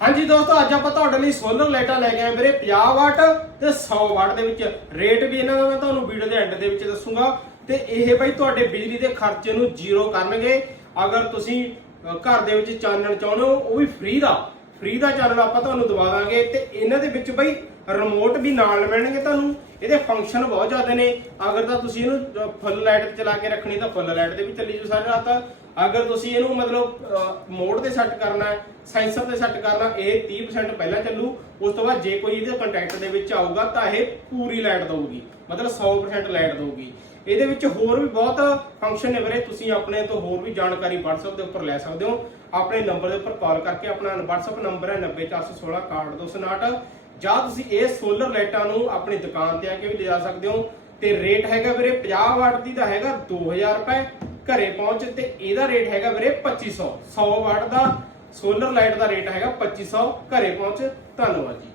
हाँ जी दोस्तों, अज आप सोलर लाइटा लैके आए मेरे 50 वाट ते 100 वाट दे विच रेट भी इन्हां दा मैं तुहानूं वीडियो दे एंड दे विच दस्सूंगा ते इह भाई तुहाडे बिजली दे खर्चे नूं जीरो करनगे। अगर तुसीं घर दे विच चानण चाहुंदे हो वो भी फ्री दा चानण आपां तुहानूं दवा दांगे ते इन्हां दे विच भाई रिमोट भी नाल मिलणगे तुहानूं। ਇਹਦੇ फंक्शन बहुत ज़्यादा ने। अगर तो तुसीं इहनूं फुल लाइट चला के रखनी तो फुल लाइट दे भी चली जू सारी रात। अगर तुसीं इहनूं मतलब मोड ते सैट करना है, सेंसर ते सैट करना, ये 30% पहला चलू। उस तो बाद जे कोई इहदे कंटैक्ट दे विच आऊगा तो यह पूरी लाइट दूगी, मतलब 100% लाइट दूगी। ਇਹਦੇ ਵਿੱਚ ਹੋਰ ਵੀ ਬਹੁਤ ਫੰਕਸ਼ਨ ਨੇ ਵੀਰੇ, ਤੁਸੀਂ ਆਪਣੇ ਤੋਂ ਹੋਰ ਵੀ ਜਾਣਕਾਰੀ WhatsApp ਦੇ ਉੱਪਰ ਲੈ ਸਕਦੇ ਹੋ। ਆਪਣੇ ਨੰਬਰ ਦੇ ਉੱਪਰ ਕਾਲ ਕਰਕੇ, ਆਪਣਾ WhatsApp ਨੰਬਰ ਹੈ 90416 6159, ਜਾਂ ਤੁਸੀਂ ਇਹ ਸੋਲਰ ਲਾਈਟਾਂ ਨੂੰ ਆਪਣੀ ਦੁਕਾਨ ਤੇ ਆ ਕੇ ਵੀ ਲਿਜਾ ਸਕਦੇ ਹੋ। ਤੇ ਰੇਟ ਹੈਗਾ ਵੀਰੇ 50 ਵਾਟ ਦੀ ਦਾ ਹੈਗਾ 2000 ਰੁਪਏ ਘਰੇ ਪਹੁੰਚ, ਤੇ ਇਹਦਾ ਰੇਟ ਹੈਗਾ ਵੀਰੇ 2500। 100 ਵਾਟ ਦਾ ਸੋਲਰ ਲਾਈਟ ਦਾ ਰੇਟ ਹੈਗਾ 2500 ਘਰੇ ਪਹੁੰਚ। ਧੰਨਵਾਦ ਜੀ।